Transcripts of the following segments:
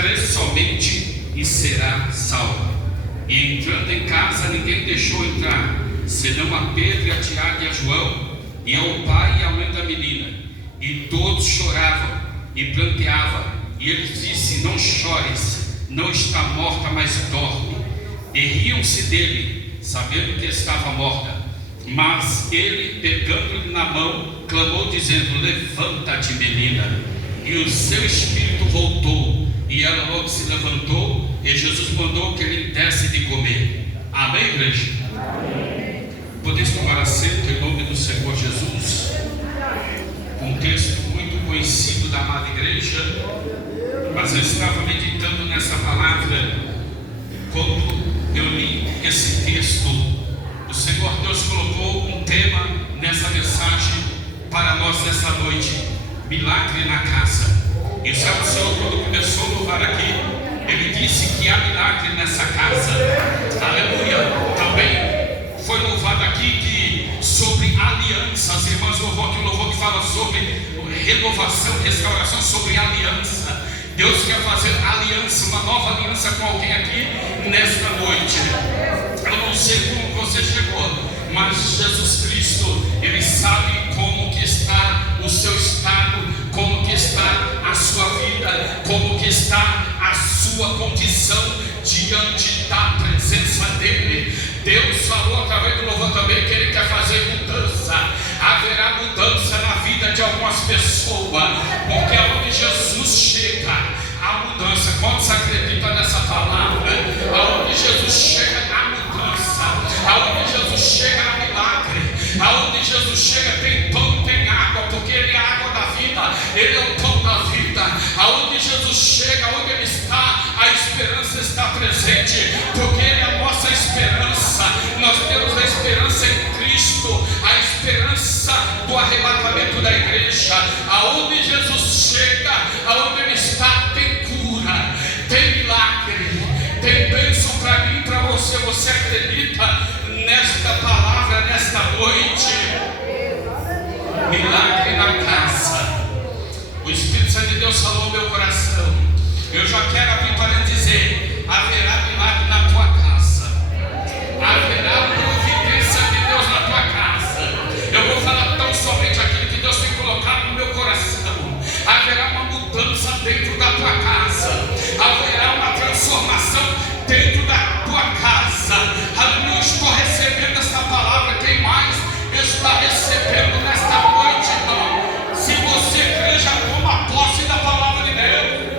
crê somente e será salvo. E entrando em casa, ninguém deixou entrar, senão a Pedro, e a Tiago e a João, e ao pai e à mãe da menina. E todos choravam e pranteavam. E ele disse: não chores, não está morta, mas dorme. E riam-se dele, sabendo que estava morta. Mas ele, pegando-lhe na mão, clamou, dizendo: levanta-te, menina. E o seu espírito voltou, e ela logo se levantou, e Jesus mandou que ele desse de comer. Amém, igreja? Amém. Podeis tomar assento em nome do Senhor Jesus. Um texto muito conhecido da amada igreja, mas eu estava meditando nessa palavra quando eu li esse texto. O Senhor Deus colocou um tema nessa mensagem para nós nessa noite: milagre na casa. E sabe, o Senhor, quando começou a louvar aqui, Ele disse que há milagre nessa casa. Aleluia. Também foi louvado aqui que sobre aliança. As irmãs louvou aqui o louvor que fala sobre renovação, restauração, sobre aliança. Deus quer fazer aliança, uma nova aliança com alguém aqui nesta noite. Eu não sei como você chegou, mas Jesus Cristo, Ele sabe como que está o seu estado, como que está a sua vida, como que está a sua condição diante da presença dEle. Deus falou através do louvor também que Ele quer fazer mudança. Haverá mudança na vida de algumas pessoas, porque aonde Jesus chega, há mudança. Quantos acreditam nessa palavra? Aonde Jesus chega, há mudança. Aonde Jesus chega, há milagre. Aonde Jesus chega, tem pão, tem água, porque Ele é a água da vida, Ele é o pão da vida. Aonde Jesus chega, onde Ele está, a esperança está presente, porque Ele é a nossa esperança. Nós temos a esperança em Cristo, a esperança do arrebatamento da igreja. Aonde Jesus chega, aonde Ele está, tem cura, tem milagre, tem bênção para mim, para você. Você acredita nesta palavra, nesta noite? Milagre na casa. O Espírito Santo de Deus falou no meu coração. Eu já quero abrir para dizer: haverá milagre na tua casa, haverá providência de Deus na tua casa. Eu vou falar tão somente aquilo que Deus tem colocado no meu coração. Haverá uma mudança dentro da tua casa, haverá uma transformação dentro da tua casa. Aleluia. Estou recebendo esta palavra. Quem mais está recebendo nesta noite, irmão? Se você crê, já toma posse da palavra de Deus.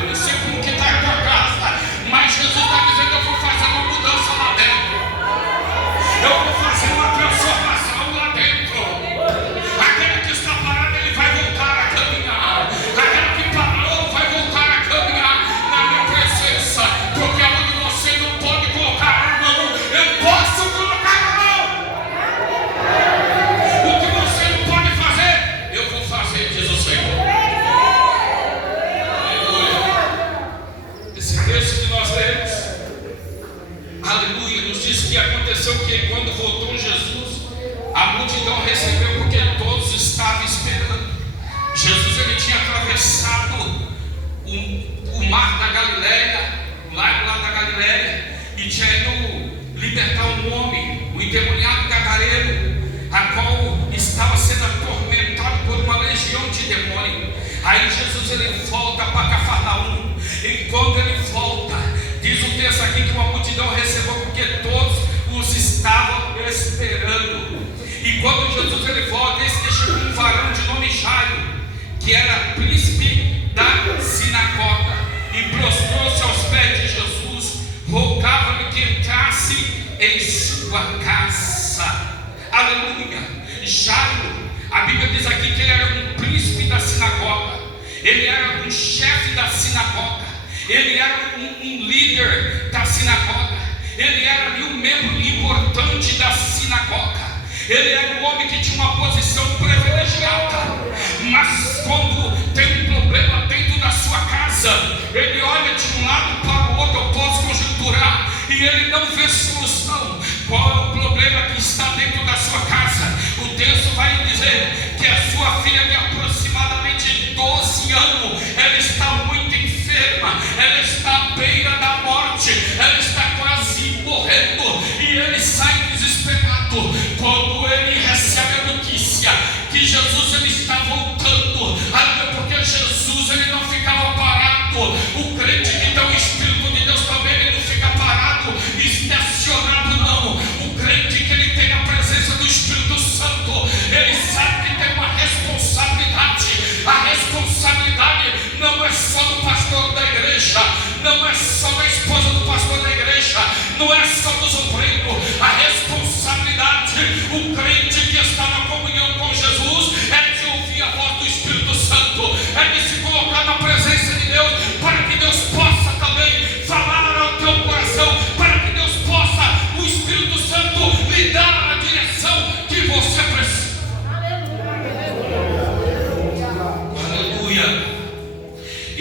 Eu não sei como que está a tua casa, mas Jesus está dizendo: eu vou fazer uma mudança lá dentro, eu vou fazer uma transformação lá dentro. Aquele que está parado, ele vai voltar a caminhar. Aquele que parou vai voltar a caminhar na minha presença, porque onde você não pode colocar a mão, eu posso colocar a mão. O que você não pode fazer, eu vou fazer, diz o Senhor. Esse texto que nós lemos, aleluia, nos diz que aconteceu que quando voltou Jesus, a multidão recebeu, porque todos estavam esperando. Jesus, ele tinha atravessado o mar da Galileia, o lago lá da Galileia, e tinha ido libertar um homem, um endemoniado gadareno, a qual estava sendo atormentado por uma legião de demônios. Aí Jesus, ele volta para Cafarnaum. E quando ele volta, diz o texto aqui que uma multidão recebeu, porque todos os estavam esperando. E quando Jesus, ele volta, eis que chegou um varão de nome Jairo, que era príncipe da sinagoga, e prostrou-se aos pés de Jesus, rogava-lhe que entrasse em sua casa. Aleluia. Jairo, a Bíblia diz aqui que ele era um príncipe da sinagoga, ele era um chefe da sinagoga, ele era um líder da sinagoga, ele era ali um membro importante da sinagoga, ele era um homem que tinha uma posição privilegiada. Mas quando tem um problema dentro da sua casa, ele olha de um lado para o outro, eu posso conjecturar, e ele não vê solução. Qual é o problema que está dentro da sua casa? O texto vai dizer que a sua filha de aproximadamente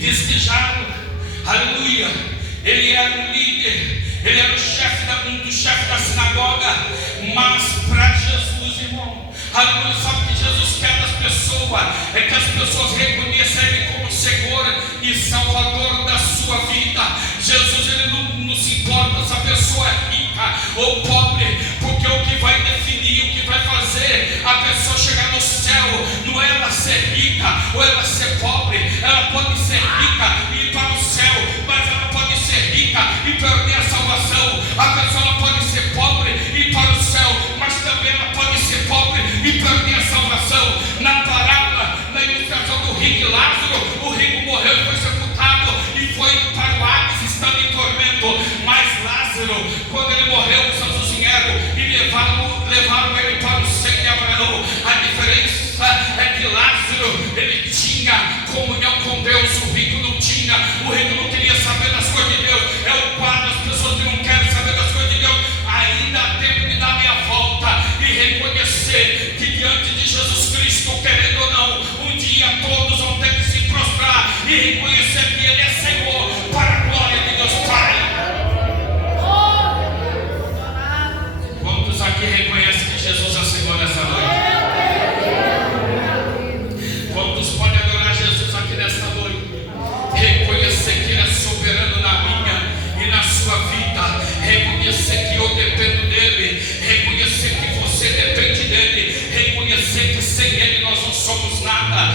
diz que Jairo, aleluia, ele era um líder, ele era um dos chefes da sinagoga, mas para Jesus, irmão, aleluia, sabe o que Jesus quer das pessoas? É que as pessoas reconheçam Ele como Senhor e Salvador da sua vida. Jesus, Ele não se importa se a pessoa é rica ou pobre, porque o que vai definir, o que vai fazer a pessoa chegar no céu, não é ela ser rica ou ela ser pobre. Ela pode ser rica e ir para o céu, mas ela pode ser rica e perder a salvação. A pessoa ela pode ser pobre e ir para o céu, mas também ela pode ser pobre e perder a salvação. Na parábola, na ilustração do rico e Lázaro, o rico morreu e foi sepultado e foi para o Hades, estando em tormento. Mas Lázaro, quando ele morreu, os anjos vieram e levaram ele para o seio de Abraão. A diferença é que Lázaro, ele tinha comunhão com Deus, o rico não tinha. O rico não queria saber das coisas de Deus. É o quadro das pessoas que não querem saber das coisas de Deus. Ainda há tempo de dar meia volta e reconhecer que diante de Jesus Cristo, querendo ou não, um dia todos vão ter que se prostrar e reconhecer que Ele é Senhor, para a glória de Deus Pai. Quantos aqui reconhecem que Jesus é Senhor nessa noite? Quantos podem adorar Jesus aqui nesta noite? Reconhecer que Ele é soberano na minha e na sua vida. Reconhecer que eu dependo dEle. Reconhecer que você depende dEle. Reconhecer que sem Ele nós não somos nada.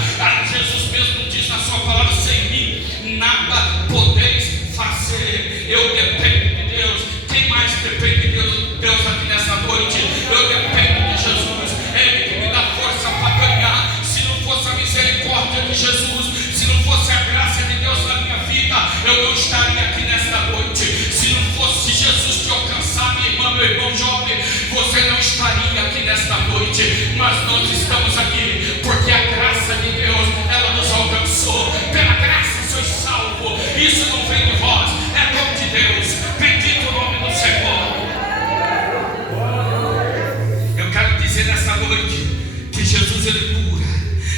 Jesus mesmo diz na sua palavra: sem mim nada podeis fazer. Eu dependo de Deus. Quem mais depende de Deus aqui nessa noite? Eu dependo de Jesus. É Ele que me dá força para ganhar. Se não fosse a misericórdia de Jesus, se não fosse a graça de Deus na minha vida, eu não estaria aqui nesta noite. Se não fosse Jesus te alcançar, minha irmã, meu irmão jovem, você não estaria aqui nesta noite. Mas nós estamos aqui porque a graça de Deus, ela nos alcançou. Pela graça sois salvo. Isso não vem de vós, é dom de Deus. Bendito o nome do Senhor. Eu quero dizer nessa noite que Jesus, Ele cura.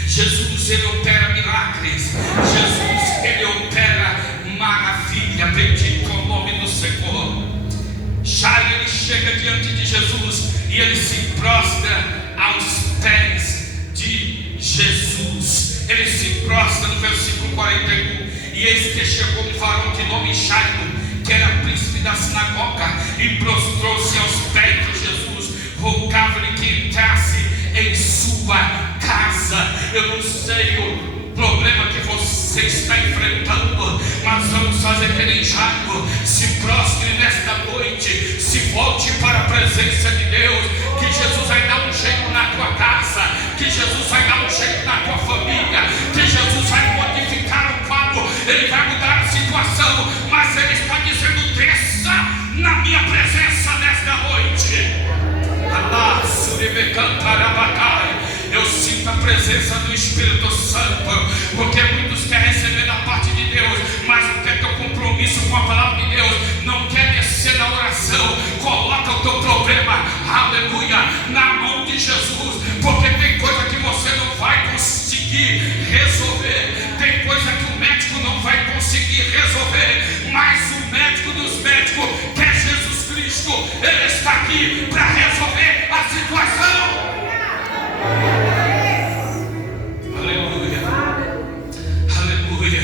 Jesus, Ele opera milagres. Jesus, Ele opera maravilha. Bendito é o nome do Senhor. Jairo, ele chega diante de Jesus e ele se prostra aos pés de Jesus. Ele se prostra no versículo 41. E eis que chegou um varão de nome Jairo, que era príncipe da sinagoga, e prostrou-se aos pés de Jesus, rogava-lhe que entrasse em sua casa. Eu não sei o problema que você está enfrentando, mas vamos fazer que nem Jairo. Se prostre nesta noite, se volte para a presença de Deus, que Jesus vai dar um jeito na tua casa, que Jesus vai dar um jeito na tua família, que Jesus vai modificar o quadro, Ele vai mudar a situação, mas Ele está dizendo: desça na minha presença nesta noite. Eu sinto a presença do Espírito Santo, porque muitos querem receber da parte de Deus, mas não quer ter o compromisso com a palavra de Deus, não quer descer na oração. Coloca o teu problema, aleluia, na mão de Jesus, porque tem coisa que você não vai conseguir resolver, tem coisa que o médico não vai conseguir resolver, mas o médico dos médicos, que é Jesus Cristo, Ele está aqui para resolver a situação. Aleluia, aleluia.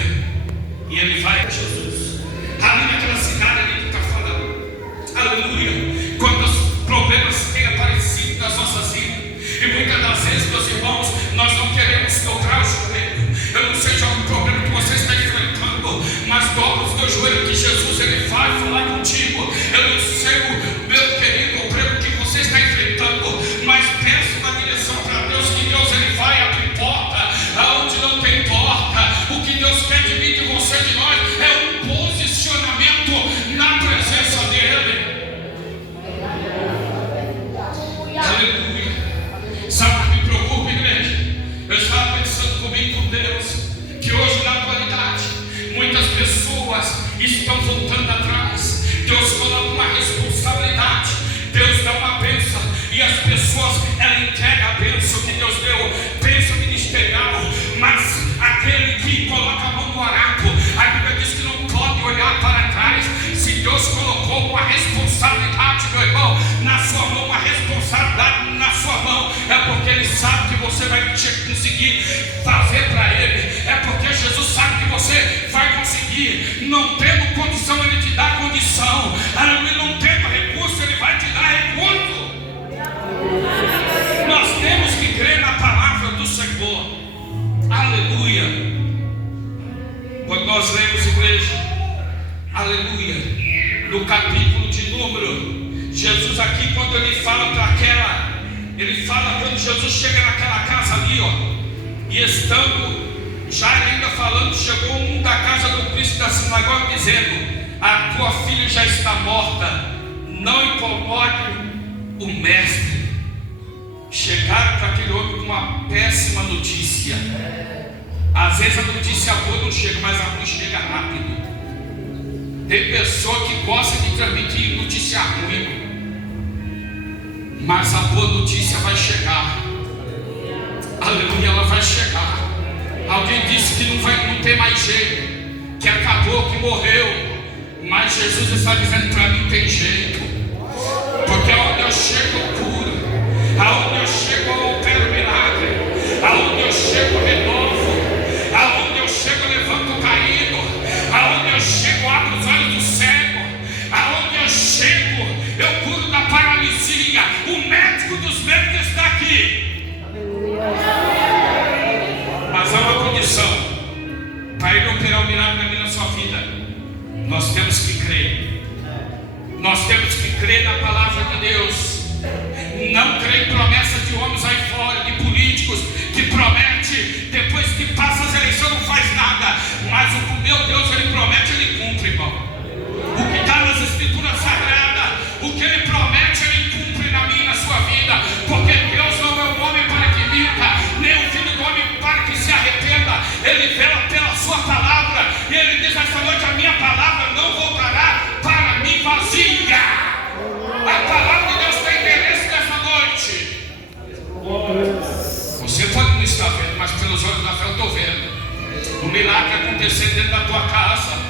E ele vai a Jesus. Ali naquela cidade ali que está falando, aleluia. Quantos problemas têm aparecido nas nossas vidas, e muitas das vezes, meus irmãos, nós não queremos dobrar os responsabilidade, meu irmão, na sua mão, uma responsabilidade na sua mão, é porque Ele sabe que você vai conseguir fazer para Ele, é porque Jesus sabe que você vai conseguir. Não tendo condição, Ele te dá condição. Aleluia. Não tendo recurso, Ele vai te dar recurso. Nós temos que crer na palavra do Senhor. Aleluia. Quando nós lemos, igreja, aleluia, no capítulo de número, Jesus aqui, quando Ele fala para aquela, Ele fala quando Jesus chega naquela casa ali, ó, e estando já ainda falando, chegou um da casa do príncipe da sinagoga dizendo: a tua filha já está morta, não incomode o mestre. Chegaram para aquele homem com uma péssima notícia. Às vezes a notícia boa não chega, mas a ruim chega rápido. Tem pessoa que gosta de transmitir notícia ruim, mas a boa notícia vai chegar. Aleluia, ela vai chegar. Alguém disse que não tem mais jeito, que acabou, que morreu, mas Jesus está dizendo para mim: tem jeito, porque aonde eu chego eu curo, aonde eu chego eu opero milagre, aonde eu chego eu renovo, aonde eu chego eu levanto o caído, aonde eu chego eu abro os olhos do cego, aonde eu chego eu curo da paralisia. O médico dos médicos está aqui. Mas há uma condição para Ele operar o milagre na sua vida. Nós temos que crer. Nós temos que crer na palavra de Deus. Não crer em promessas de homens aí fora, de políticos que promete, depois que passa as eleições não faz nada. Mas o meu Deus, Ele promete, Ele cumpre, irmão. O que está nas escrituras sagradas, o que Ele promete, Ele cumpre na minha e na sua vida. Porque Deus não é um homem para que minta, nem um filho do homem para que se arrependa. Ele vela pela sua palavra, e Ele diz esta noite: a minha palavra não voltará para mim vazia. A palavra de Deus tem interesse nessa noite. Você pode não estar vendo, mas pelos olhos da fé eu estou vendo o milagre acontecer dentro da tua casa.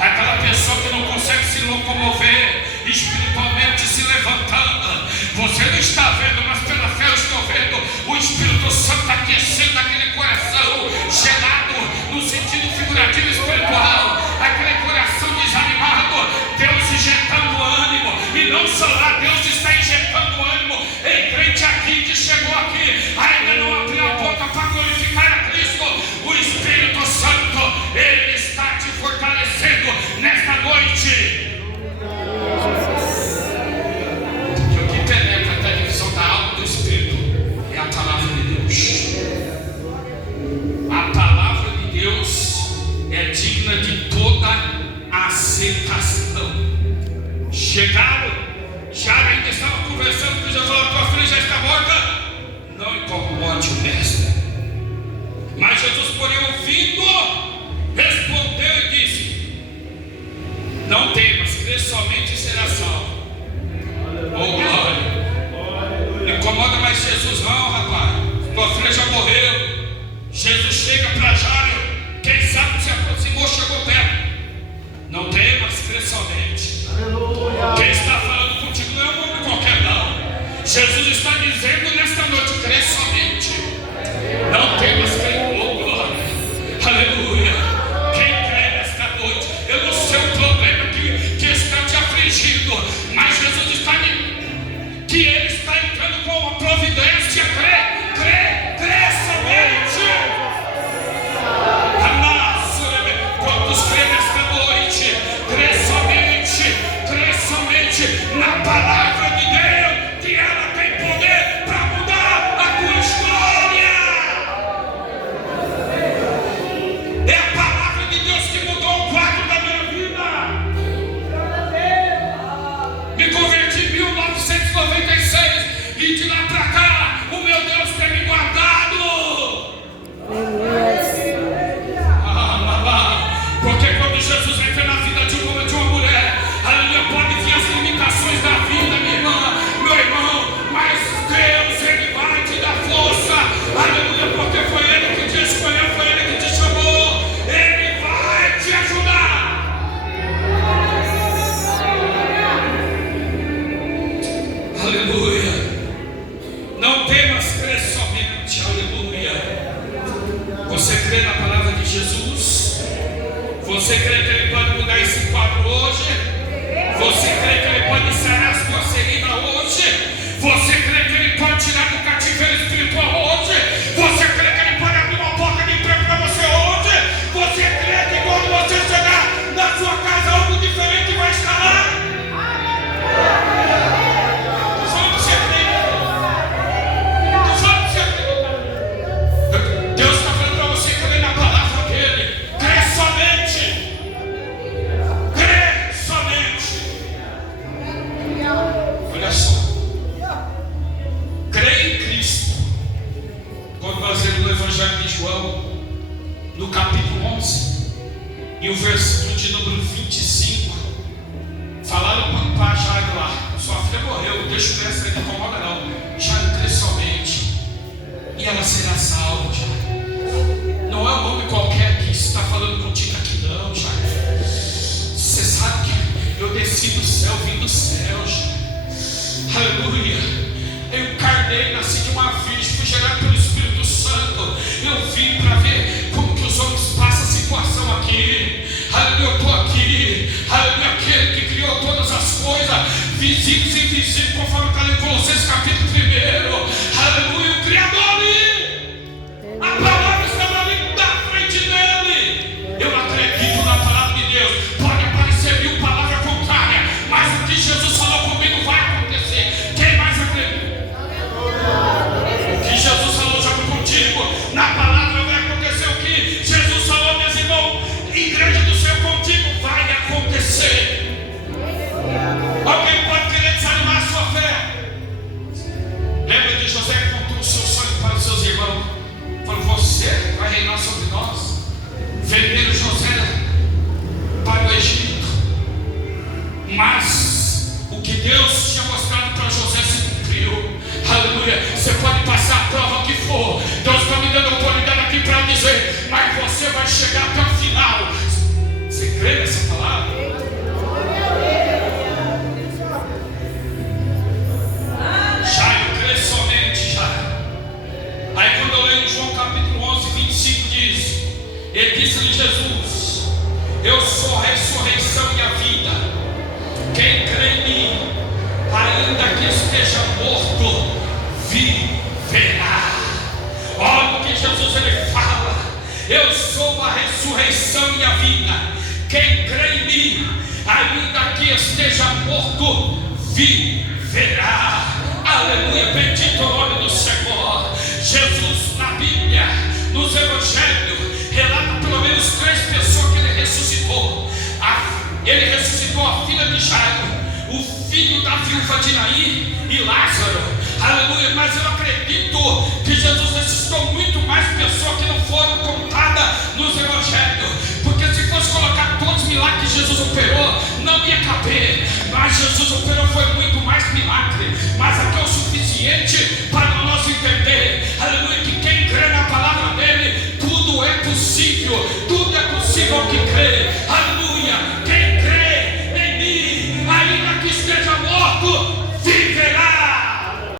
Aquela pessoa que não consegue se locomover espiritualmente, se levantando. Você não está vendo, mas pela fé eu estou vendo o Espírito Santo aquecendo aquele coração gelado, no sentido figurativo e espiritual, aquele coração desanimado, Deus injetando ânimo. E não só lá, Deus está injetando ânimo em crente aqui que chegou aqui, ainda não abriu a boca para glorificar a Cristo. O Espírito Santo, Ele está te fortalecendo nesta noite. Porque o que penetra até a divisão da alma e do Espírito é a palavra de Deus. A palavra de Deus é digna de toda aceitação. Chegaram, já ainda estavam conversando com Jesus: tua filha já está morta, não incomode o mestre. Mas Jesus, porém, ouvindo, respondeu e disse: não temas, crê somente e será salvo. Oh glória! Incomoda mais Jesus não, rapaz. Tua filha já morreu. Jesus chega para Jairo, quem sabe se aproximou, chegou perto. Não temas, crê somente. Quem está falando contigo não é um homem qualquer não. Jesus está dizendo nesta noite: crê somente. Não temas, crê. Oh glória! Aleluia! Quem crê nesta noite? Eu não sei o problema que está te afligindo, mas Jesus está dizendo que Ele está entrando com uma providência. Crê somente. Você crê na palavra de Jesus? Você crê que Ele pode mudar esse quadro hoje? Você crê que Ele pode sarar as suas feridas hoje? Você crê que Ele pode tirar do cativeiro espiritual hoje? Você crê que Ele pode abrir uma porta de emprego para você hoje? Você crê que quando você chegar na sua casa algo diferente vai estar lá? Deus está falando para você crer na palavra dele. Crê somente. Crê somente. Olha só. Crê em Cristo. Quando nós lemos o Evangelho de João, no capítulo 11, e o versículo de número 25, falaram para Jairo lá: sua filha morreu, deixa o resto aí, não incomoda não. Jairo, crê somente, e ela será salva, Jairo. Não é um homem qualquer que está falando contigo aqui, não, Jairo. Você sabe que eu desci do céu, vim do céu, Jairo. Aleluia. Eu encarnei, nasci de uma virgem, fui gerado pelo Espírito Santo. Eu vim para ver como que os homens passam a situação aqui. Aleluia, eu estou aqui. Aleluia, aquele que criou todas as coisas, visíveis e invisíveis, conforme está em Colossenses capítulo 1. Aleluia, o Criador ali. A palavra estava ali na frente dele. Eu acredito na palavra de Deus. Pode aparecer 1000 palavras contrárias, mas o que Jesus falou comigo vai acontecer. Quem mais acredita? O que Jesus falou já contigo, na palavra vai acontecer. O que Jesus falou, meus irmãos, igreja do Senhor, contigo vai acontecer. Alguém pode querer desanimar a sua fé? Lembra de José que contou o seu sonho para os seus irmãos? Falou: você vai reinar sobre nós. Venderam José para o Egito, mas o que Deus tinha mostrado para José se cumpriu. Aleluia. Você pode passar a prova que for, Deus está me dando autoridade aqui para dizer, mas você vai chegar até o final. Você crê nessa palavra? Jairo, crê somente, Jairo. Aí quando eu leio em João capítulo 11, 25 diz: ele disse-lhe Jesus: eu sou a ressurreição e a vida. Quem crê em mim, ainda que esteja morto, viverá. Olha o que Jesus ele fala: eu sou a ressurreição e a vida. Quem crê em mim, ainda que esteja morto, viverá. Aleluia, bendito o nome do Senhor. Jesus na Bíblia, nos Evangelhos, relata pelo menos 3 pessoas que ele ressuscitou. Ele ressuscitou a filha de Jairo, o filho da viúva de Naim e Lázaro. Aleluia, mas eu acredito que Jesus ressuscitou muito mais pessoas que não foram contadas nos Evangelhos, porque se fosse colocar todos os milagres que Jesus operou, não ia caber. Mas Jesus operou foi muito mais milagre, mas aqui é o suficiente